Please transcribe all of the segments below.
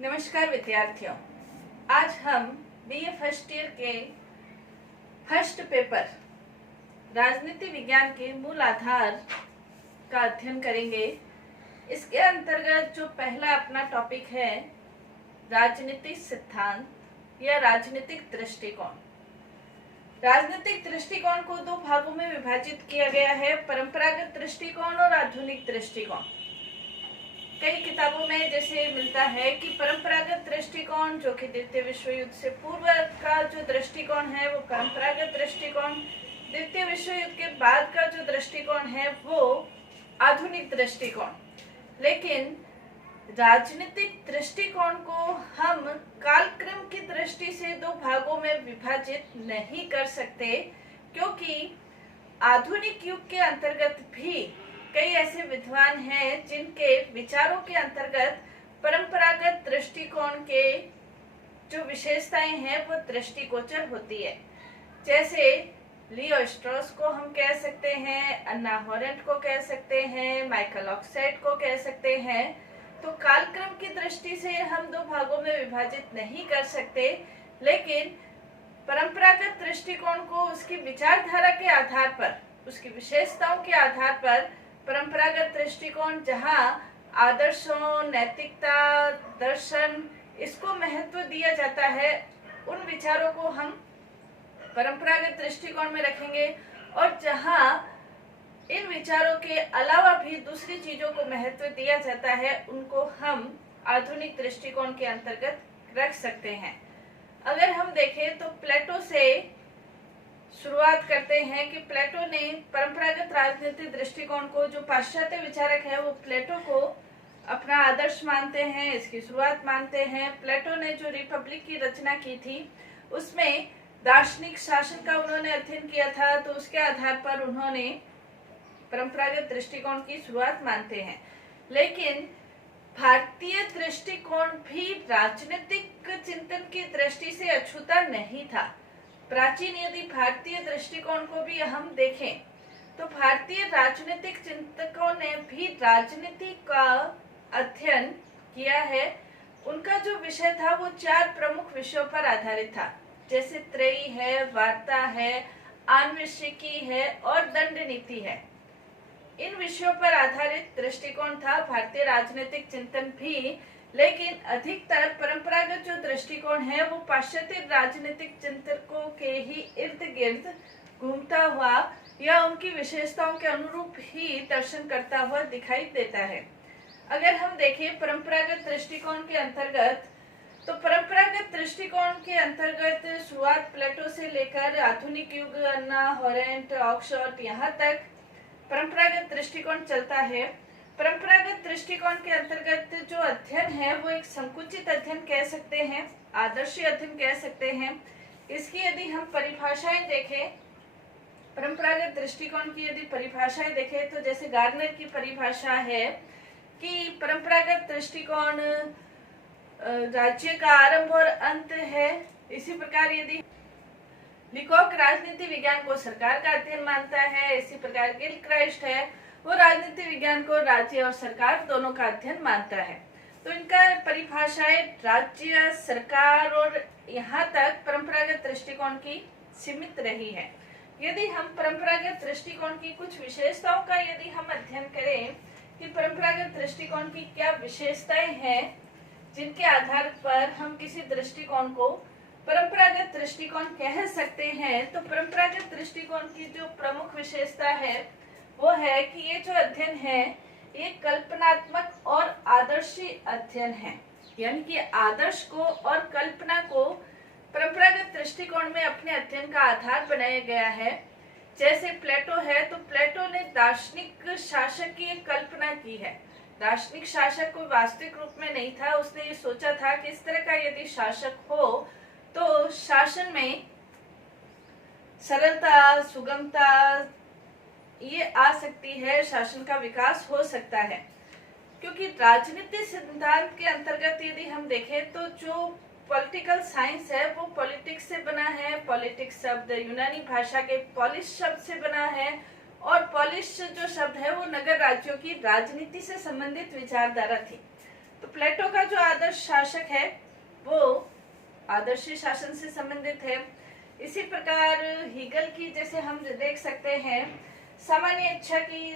नमस्कार विद्यार्थियों, आज हम बीए फर्स्ट ईयर के फर्स्ट पेपर राजनीति विज्ञान के मूल आधार का अध्ययन करेंगे। इसके अंतर्गत जो पहला अपना टॉपिक है राजनीतिक सिद्धांत या राजनीतिक दृष्टिकोण। राजनीतिक दृष्टिकोण को दो भागों में विभाजित किया गया है, परंपरागत दृष्टिकोण और आधुनिक दृष्टिकोण। कई किताबों में जैसे मिलता है कि परंपरागत दृष्टिकोण जो कि द्वितीय विश्व युद्ध से पूर्व का जो दृष्टिकोण है वो परंपरागत दृष्टिकोण, द्वितीय विश्व युद्ध के बाद का जो दृष्टिकोण है वो आधुनिक दृष्टिकोण। लेकिन राजनीतिक दृष्टिकोण को हम कालक्रम की दृष्टि से दो भागों में विभाजित नहीं कर सकते, क्योंकि आधुनिक युग के अंतर्गत भी कई ऐसे विद्वान हैं जिनके विचारों के अंतर्गत परंपरागत दृष्टिकोण के जो विशेषताएं हैं वो दृष्टिगोचर होती है। जैसे लियो स्ट्रॉस को हम कह सकते हैं, अन्ना हॉरेंट को कह सकते हैं, माइकल ऑक्सेट को कह सकते हैं। तो कालक्रम की दृष्टि से हम दो भागों में विभाजित नहीं कर सकते, लेकिन परंपरागत दृष्टिकोण को उसकी विचारधारा के आधार पर, उसकी विशेषताओं के आधार पर परंपरागत दृष्टिकोण जहां आदर्शों, नैतिकता, दर्शन इसको महत्व दिया जाता है, उन विचारों को हम परंपरागत दृष्टिकोण में रखेंगे। और जहां इन विचारों के अलावा भी दूसरी चीजों को महत्व दिया जाता है, उनको हम आधुनिक दृष्टिकोण के अंतर्गत रख सकते हैं। अगर हम देखें तो प्लेटो से शुरुआत करते हैं कि प्लेटो ने परंपरागत राजनीतिक दृष्टिकोण को, जो पाश्चात्य विचारक है वो प्लेटो को अपना आदर्श मानते हैं, इसकी शुरुआत मानते हैं। प्लेटो ने जो रिपब्लिक की रचना की थी उसमें दार्शनिक शासन का उन्होंने अध्ययन किया था, तो उसके आधार पर उन्होंने परंपरागत दृष्टिकोण की शुरुआत मानते हैं। लेकिन भारतीय दृष्टिकोण भी राजनीतिक चिंतन की दृष्टि से अछूता नहीं था। प्राचीन यदि भारतीय दृष्टिकोण को भी हम देखें तो भारतीय राजनीतिक चिंतकों ने भी राजनीति का अध्ययन किया है। उनका जो विषय था वो चार प्रमुख विषयों पर आधारित था, जैसे त्रयी है, वार्ता है, आन्वेषिकी है और दंड नीति है। इन विषयों पर आधारित दृष्टिकोण था भारतीय राजनीतिक चिंतन भी। लेकिन अधिकतर परंपरागत जो दृष्टिकोण है वो पाश्चात्य राजनीतिक चिंतकों के ही इर्द गिर्द घूमता हुआ या उनकी विशेषताओं के अनुरूप ही दर्शन करता हुआ दिखाई देता है। अगर हम देखें परंपरागत दृष्टिकोण के अंतर्गत, तो परंपरागत दृष्टिकोण के अंतर्गत शुरुआत प्लेटो से लेकर आधुनिक युग अन्ना हॉरेंट, ऑक्सफोर्ड यहाँ तक परंपरागत दृष्टिकोण चलता है। परंपरागत दृष्टिकोण के अंतर्गत जो अध्ययन है वो एक संकुचित अध्ययन कह सकते हैं, आदर्शी अध्ययन कह सकते हैं। इसकी यदि हम परिभाषाएं देखें, परंपरागत दृष्टिकोण की यदि परिभाषाएं देखें तो जैसे गार्नर की परिभाषा है कि परंपरागत दृष्टिकोण राज्य का आरंभ और अंत है। इसी प्रकार यदि लिकॉक राजनीति विज्ञान को सरकार का अध्ययन मानता है, इसी प्रकार गिलक्राइस्ट है वो राजनीति विज्ञान को राज्य और सरकार दोनों का अध्ययन मानता है। तो इनका परिभाषाएं राज्य, सरकार और यहाँ तक परंपरागत दृष्टिकोण की सीमित रही है। यदि हम परंपरागत दृष्टिकोण की कुछ विशेषताओं का यदि हम अध्ययन करें कि परंपरागत दृष्टिकोण की क्या विशेषताएं हैं जिनके आधार पर हम किसी दृष्टिकोण को परंपरागत दृष्टिकोण कह सकते हैं, तो परंपरागत दृष्टिकोण की जो प्रमुख विशेषता है वो है कि ये जो अध्ययन है ये कल्पनात्मक और आदर्शी अध्ययन है। यानी कि आदर्श को और कल्पना को परंपरागत दृष्टिकोण में अपने अध्ययन का आधार बनाया गया है। जैसे प्लेटो है तो प्लेटो ने दार्शनिक शासक की एक कल्पना की है। दार्शनिक शासक कोई वास्तविक रूप में नहीं था, उसने ये सोचा था कि इस तरह का यदि शासक हो तो शासन में सरलता, सुगमता ये आ सकती है, शासन का विकास हो सकता है। क्योंकि राजनीतिक सिद्धांत के अंतर्गत यदि हम देखें तो जो पॉलिटिकल साइंस है वो पॉलिटिक्स से बना है। पॉलिटिक्स शब्द यूनानी भाषा के पॉलिस शब्द से बना है और पॉलिस जो शब्द है वो नगर राज्यों की राजनीति से संबंधित विचारधारा थी। तो प्लेटो का जो आदर्श आदर्श शासक है वो आदर्शी शासन से संबंधित है। इसी प्रकार हीगल की जैसे हम देख सकते हैं सामान्य इच्छा की,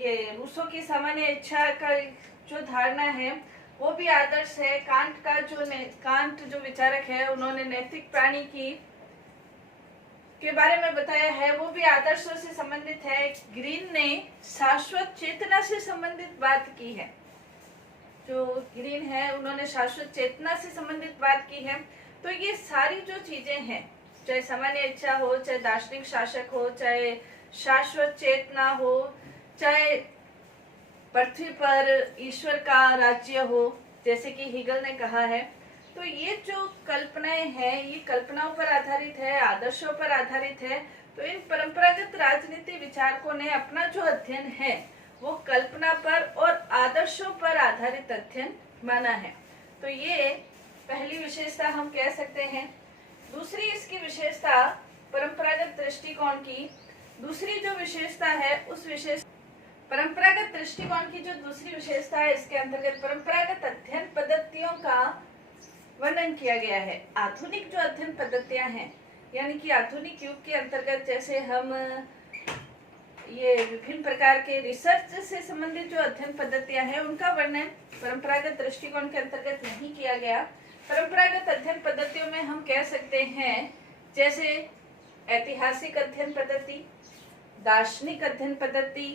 ये रूसो की सामान्य इच्छा का जो धारणा है वो भी आदर्श है। कांट जो विचारक है उन्होंने नैतिक प्राणी के बारे में बताया है, वो भी आदर्शों से संबंधित है। ग्रीन ने शाश्वत चेतना से संबंधित बात की है, जो ग्रीन है उन्होंने शाश्वत चेतना से संबंधित बात की है। तो ये सारी जो चीजें हैं, चाहे सामान्य इच्छा हो, चाहे दार्शनिक शासक हो, चाहे शाश्वत चेतना हो, चाहे पृथ्वी पर ईश्वर का राज्य हो जैसे कि हीगल ने कहा है, तो ये जो कल्पनाएं हैं ये कल्पनाओं पर आधारित है, आदर्शों पर आधारित है। तो इन परंपरागत राजनीति विचारकों ने अपना जो अध्ययन है वो कल्पना पर और आदर्शों पर आधारित अध्ययन माना है। तो ये पहली विशेषता हम कह सकते हैं। दूसरी इसकी विशेषता परंपरागत दृष्टिकोण की दूसरी जो विशेषता है परंपरागत दृष्टिकोण की जो दूसरी विशेषता है, इसके अंतर्गत परंपरागत अध्ययन पद्धतियों का वर्णन किया गया है। आधुनिक जो अध्ययन पद्धतियां हैं, यानी कि आधुनिक युग के अंतर्गत जैसे हम ये विभिन्न प्रकार के रिसर्च से संबंधित जो अध्ययन पद्धतियां हैं उनका वर्णन परंपरागत दृष्टिकोण के अंतर्गत नहीं किया गया। परंपरागत अध्ययन पद्धतियों में हम कह सकते हैं जैसे ऐतिहासिक अध्ययन पद्धति, दार्शनिक अध्ययन पद्धति,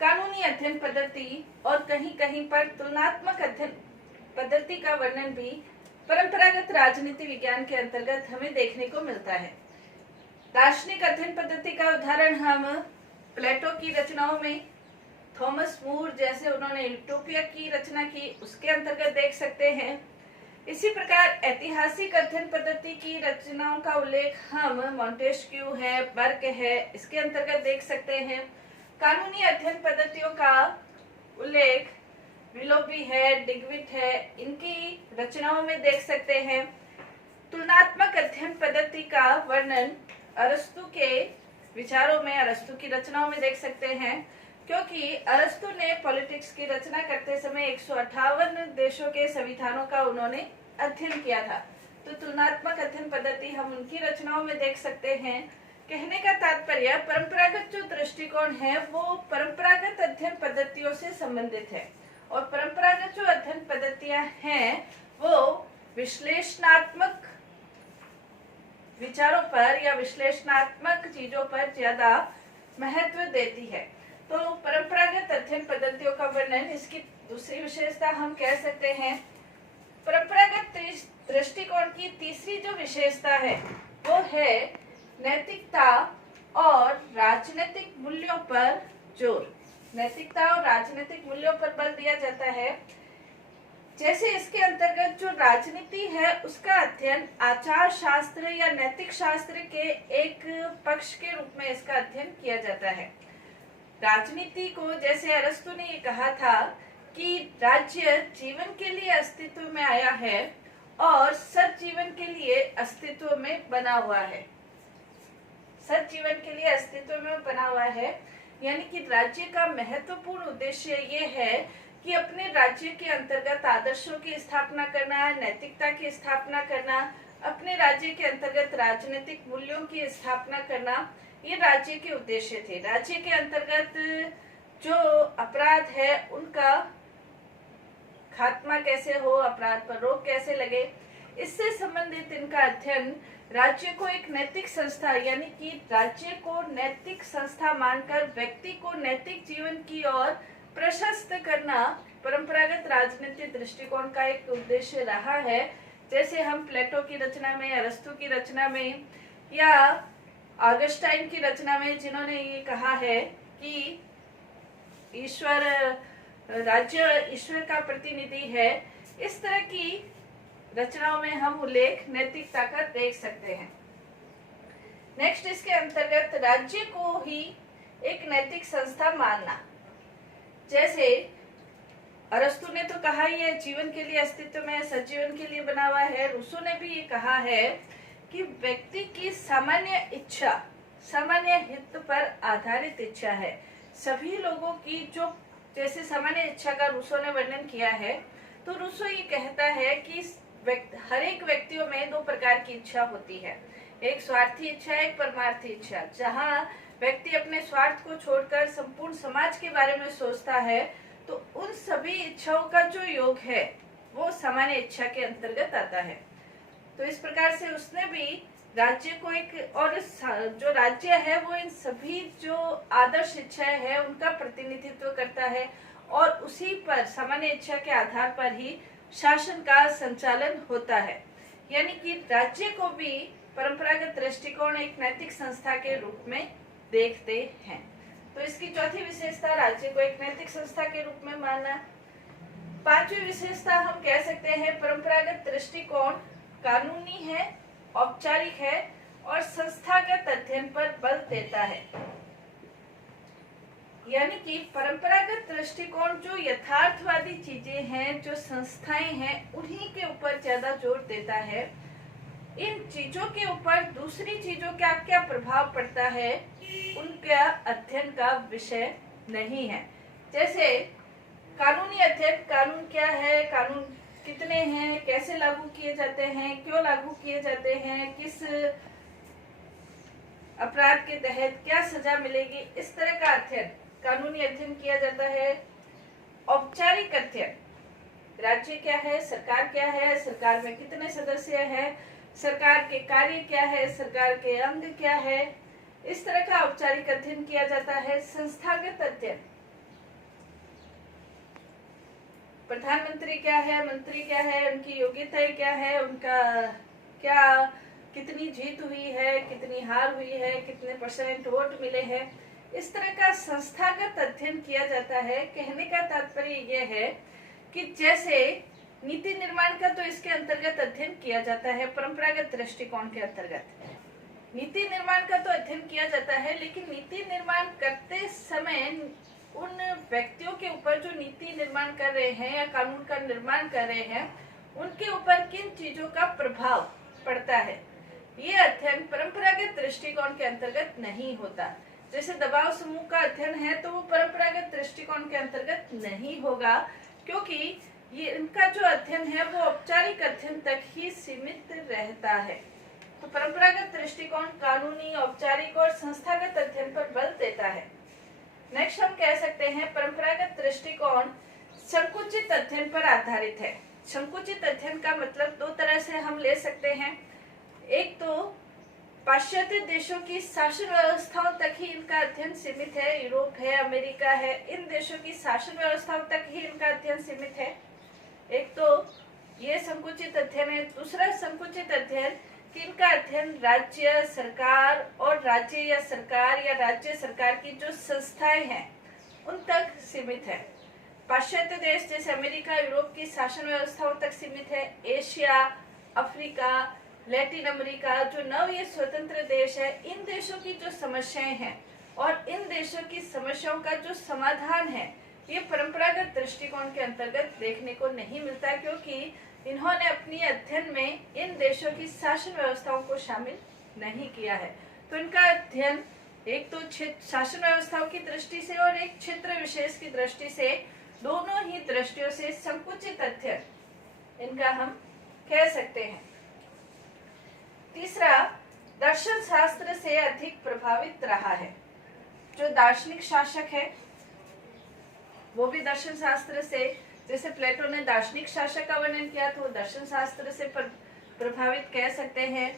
कानूनी अध्ययन पद्धति और कहीं कहीं पर तुलनात्मक अध्ययन पद्धति का वर्णन भी परंपरागत राजनीति विज्ञान के अंतर्गत हमें देखने को मिलता है। दार्शनिक अध्ययन पद्धति का उदाहरण हम प्लेटो की रचनाओं में, थॉमस मोर जैसे उन्होंने यूटोपिया की रचना की उसके अंतर्गत देख सकते हैं। इसी प्रकार ऐतिहासिक अध्ययन पद्धति की रचनाओं का उल्लेख हम मॉन्टेस्क्यू है, बर्क है, इसके अंतर्गत देख सकते हैं। कानूनी अध्ययन पद्धतियों का उल्लेख विलोबी है, डिग्विट है, इनकी रचनाओं में देख सकते हैं। तुलनात्मक अध्ययन पद्धति का वर्णन अरस्तु के विचारों में, अरस्तु की रचनाओं में देख सकते हैं, क्योंकि अरस्तु ने पॉलिटिक्स की रचना करते समय 158 देशों के संविधानों का उन्होंने अध्ययन किया था। तो तुलनात्मक अध्ययन पद्धति हम उनकी रचनाओं में देख सकते हैं। कहने का तात्पर्य परंपरागत जो दृष्टिकोण है वो परंपरागत अध्ययन पद्धतियों से संबंधित है और परंपरागत जो अध्ययन पद्धतियां हैं वो विश्लेषणात्मक विचारों पर या विश्लेषणात्मक चीजों पर ज्यादा महत्व देती है। तो परंपरागत अध्ययन पद्धतियों का वर्णन, इसकी दूसरी विशेषता हम कह सकते हैं। परंपरागत दृष्टिकोण की तीसरी जो विशेषता है वो है नैतिकता और राजनीतिक मूल्यों पर जोर। नैतिकता और राजनीतिक मूल्यों पर बल दिया जाता है। जैसे इसके अंतर्गत जो राजनीति है उसका अध्ययन आचार शास्त्र या नैतिक शास्त्र के एक पक्ष के रूप में इसका अध्ययन किया जाता है। राजनीति को, जैसे अरस्तु ने ये कहा था कि राज्य जीवन के लिए अस्तित्व में आया है और सज्जीवन के लिए अस्तित्व में बना हुआ है। सज्जीवन के लिए अस्तित्व में बना हुआ है, यानी कि राज्य का महत्वपूर्ण उद्देश्य ये है कि अपने राज्य के अंतर्गत आदर्शों की स्थापना करना, नैतिकता की स्थापना करना, अपने राज्य के अंतर्गत राजनीतिक मूल्यों की स्थापना करना, ये राज्य के उद्देश्य थे। राज्य के अंतर्गत जो अपराध है उनका खात्मा कैसे हो, अपराध पर रोक कैसे लगे, इससे संबंधित इनका अध्ययन राज्य को एक नैतिक संस्था, यानी कि राज्य को नैतिक संस्था मानकर व्यक्ति को नैतिक जीवन की ओर प्रशस्त करना परंपरागत राजनीतिक दृष्टिकोण का एक उद्देश्य रहा है। जैसे हम प्लेटो की रचना में, अरस्तु की रचना में या ऑगस्टाइन की रचना में, जिन्होंने ये कहा है कि राज्य ईश्वर का प्रतिनिधि है, इस तरह की रचनाओं में हम उल्लेख नैतिकता का देख सकते हैं। नेक्स्ट, इसके अंतर्गत राज्य को ही एक नैतिक संस्था मानना। जैसे अरस्तु ने तो कहा ही है जीवन के लिए अस्तित्व में, सजीवन के लिए बना हुआ है। रूसो ने भी ये कहा है कि व्यक्ति की सामान्य इच्छा सामान्य हित पर आधारित इच्छा है। सभी लोगों की जो, जैसे सामान्य इच्छा का रूसो ने वर्णन किया है, तो रूसो ये कहता है कि हर एक व्यक्तियों में दो प्रकार की इच्छा होती है, एक स्वार्थी इच्छा, एक परमार्थी इच्छा। जहाँ व्यक्ति अपने स्वार्थ को छोड़कर संपूर्ण समाज के बारे में सोचता है, तो उन सभी इच्छाओं का जो योग है वो सामान्य इच्छा के अंतर्गत आता है। तो इस प्रकार से उसने भी राज्य को एक, और जो राज्य है वो इन सभी जो आदर्श इच्छाएं है उनका प्रतिनिधित्व करता है, और उसी पर सामान्य इच्छा के आधार पर ही शासन का संचालन होता है। यानी कि राज्य को भी परंपरागत दृष्टिकोण एक नैतिक संस्था के रूप में देखते हैं। तो इसकी चौथी विशेषता, राज्य को एक नैतिक संस्था के रूप में मानना। पांचवी विशेषता हम कह सकते हैं, परंपरागत दृष्टिकोण कानूनी है, औपचारिक है और संस्थागत अध्ययन पर बल देता है। यानी कि परंपरागत दृष्टिकोण जो यथार्थवादी चीजें हैं, जो संस्थाएं हैं, उन्हीं के ऊपर ज्यादा जोर देता है। इन चीजों के ऊपर दूसरी चीजों का क्या प्रभाव पड़ता है उनका अध्ययन का विषय नहीं है। जैसे कानूनी अध्ययन, कानून क्या है, कानून कितने हैं, कैसे लागू किए जाते हैं, क्यों लागू किए जाते हैं, किस अपराध के तहत क्या सजा मिलेगी, इस तरह का अध्ययन, कानूनी अध्ययन किया जाता है। औपचारिक अध्ययन, राज्य क्या है, सरकार क्या है, सरकार में कितने सदस्य हैं, सरकार के कार्य क्या है, सरकार के अंग क्या है, इस तरह का औपचारिक अध्ययन किया जाता है। संस्थागत अध्ययन, प्रधानमंत्री क्या है, मंत्री क्या है, उनकी योग्यताएं क्या है, उनका क्या, कितनी जीत हुई है, कितनी हार हुई है, कितने % वोट मिले हैं, इस तरह का संस्थागत अध्ययन किया जाता है। कहने का तात्पर्य यह है कि जैसे नीति निर्माण का तो इसके अंतर्गत अध्ययन किया जाता है, परंपरागत दृष्टिकोण के अंतर्गत नीति निर्माण का तो अध्ययन किया जाता है, लेकिन नीति निर्माण करते समय उन व्यक्तियों के ऊपर जो नीति निर्माण कर रहे हैं या कानून का निर्माण कर रहे हैं, उनके ऊपर किन चीजों का प्रभाव पड़ता है, ये अध्ययन परंपरागत दृष्टिकोण के अंतर्गत नहीं होता। जैसे दबाव समूह का अध्ययन है तो वो परंपरागत दृष्टिकोण के अंतर्गत नहीं होगा, क्योंकि ये इनका जो अध्ययन है वो औपचारिक अध्ययन तक ही सीमित रहता है। तो परंपरागत दृष्टिकोण कानूनी, औपचारिक और संस्थागत अध्ययन पर बल देता है। नेक्स्ट हम कह सकते हैं, परंपरागत दृष्टिकोण संकुचित अध्ययन पर आधारित है। संकुचित अध्ययन का मतलब दो तरह से हम ले सकते हैं। एक तो पाश्चात्य देशों की शासन व्यवस्थाओं तक ही इनका अध्ययन सीमित है, यूरोप है, अमेरिका है, इन देशों की शासन व्यवस्थाओं तक ही इनका अध्ययन सीमित है। एक तो ये संकुचित अध्ययन है। दूसरा संकुचित अध्ययन कि इनका अध्ययन राज्य सरकार और राज्य या राज्य सरकार की जो संस्थाएं हैं उन तक सीमित है। पाश्चात्य देश जैसे अमेरिका, यूरोप की शासन व्यवस्थाओं तक सीमित है। एशिया, अफ्रीका, लैटिन अमेरिका जो नव ये स्वतंत्र देश है, इन देशों की जो समस्याएं हैं और इन देशों की समस्याओं का जो समाधान है, ये परंपरागत दृष्टिकोण के अंतर्गत देखने को नहीं मिलता, क्योंकि इन्होंने अपनी अध्ययन में इन देशों की शासन व्यवस्थाओं को शामिल नहीं किया है। तो इनका अध्ययन एक तो शासन व्यवस्थाओं की दृष्टि से और एक क्षेत्र विशेष की दृष्टि से, दोनों ही दृष्टियों से संकुचित अध्ययन इनका हम कह सकते हैं। तीसरा, दर्शन शास्त्र से अधिक प्रभावित रहा है। जो दार्शनिक शासक है वो भी दर्शन शास्त्र से, जैसे प्लेटो ने दार्शनिक शासक का वर्णन किया तो दर्शन शास्त्र से प्रभावित कह सकते हैं।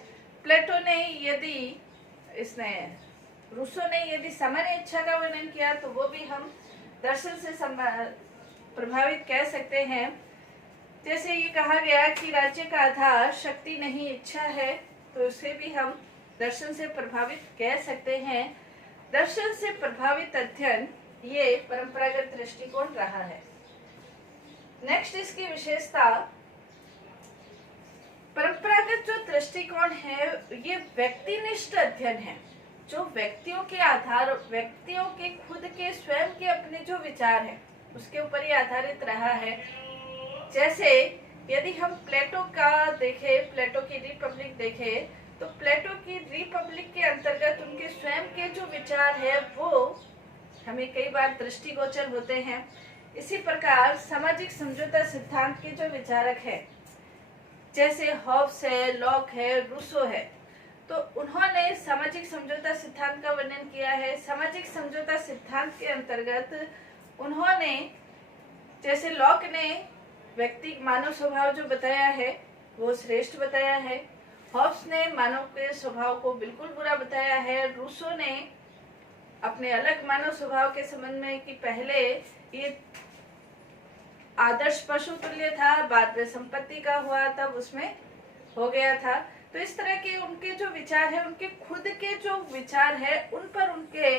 प्लेटो ने रूसो ने यदि सामान्य इच्छा का वर्णन किया तो वो भी हम दर्शन से प्रभावित कह सकते हैं। जैसे ये कहा गया कि राज्य का आधार शक्ति नहीं इच्छा है, तो उसे भी हम दर्शन से प्रभावित कह सकते हैं। दर्शन से प्रभावित अध्ययन ये परंपरागत दृष्टिकोण रहा है। नेक्स्ट इसकी विशेषता, परंपरागत जो दृष्टिकोण है ये व्यक्तिनिष्ठ अध्ययन है, जो व्यक्तियों के आधार, व्यक्तियों के खुद के स्वयं के अपने जो विचार है उसके ऊपर ही आधारित रहा है। जैसे यदि हम प्लेटो का देखें, प्लेटो की रिपब्लिक देखें, तो प्लेटो की रिपब्लिक के अंतर्गत उनके स्वयं के जो विचार है वो हमें कई बार दृष्टिगोचर होते हैं। इसी प्रकार सामाजिक समझौता सिद्धांत के जो विचारक है, जैसे हॉब्स है, लॉक है, रूसो है, तो उन्होंने सामाजिक समझौता सिद्धांत का वर्णन किया है। सामाजिक समझौता सिद्धांत के अंतर्गत उन्होंने, जैसे लॉक ने व्यक्ति मानव स्वभाव जो बताया है वो श्रेष्ठ बताया है, हॉब्स ने मानव के स्वभाव को बिल्कुल बुरा बताया है, रूसो ने अपने अलग मानव स्वभाव के संबंध में कि पहले ये आदर्श पशु तुल्य था, बाद में संपत्ति का हुआ, तब उसमें हो गया था। तो इस तरह के उनके जो विचार है, उनके खुद के जो विचार है, उन पर उनके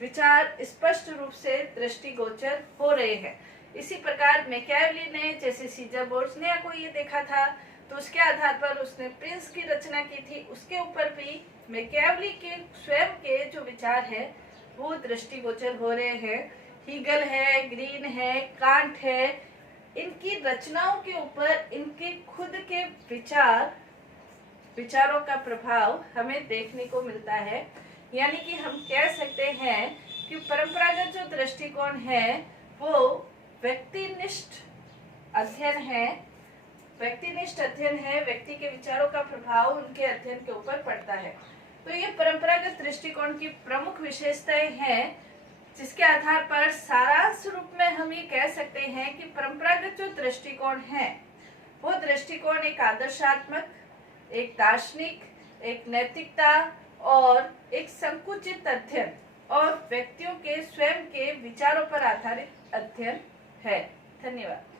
विचार स्पष्ट रूप से दृष्टिगोचर हो रहे हैं। इसी प्रकार मैकियावेली ने, जैसे सीजर बोर्जनिया को ये देखा था तो उसके आधार पर उसने प्रिंस की रचना की थी, उसके ऊपर भी मैकियावेली के स्वयं के जो विचार है वो दृष्टिगोचर हो रहे हैं। हीगल है, ग्रीन है, कांट है, इनकी रचनाओं के ऊपर इनके खुद के विचारों का प्रभाव हमें देखने को मिलता है। यानी कि हम कह सकते हैं कि परंपरागत जो दृष्टिकोण है वो व्यक्तिनिष्ठ अध्ययन है, व्यक्ति के विचारों का प्रभाव उनके अध्ययन के ऊपर पड़ता है। तो ये परंपरागत दृष्टिकोण की प्रमुख विशेषताएं हैं, जिसके आधार पर सारांश रूप में हम ये कह सकते हैं कि परंपरागत जो दृष्टिकोण है वो दृष्टिकोण एक आदर्शात्मक, एक दार्शनिक, एक नैतिकता और एक संकुचित अध्ययन और व्यक्तियों के स्वयं के विचारों पर आधारित अध्ययन है। धन्यवाद।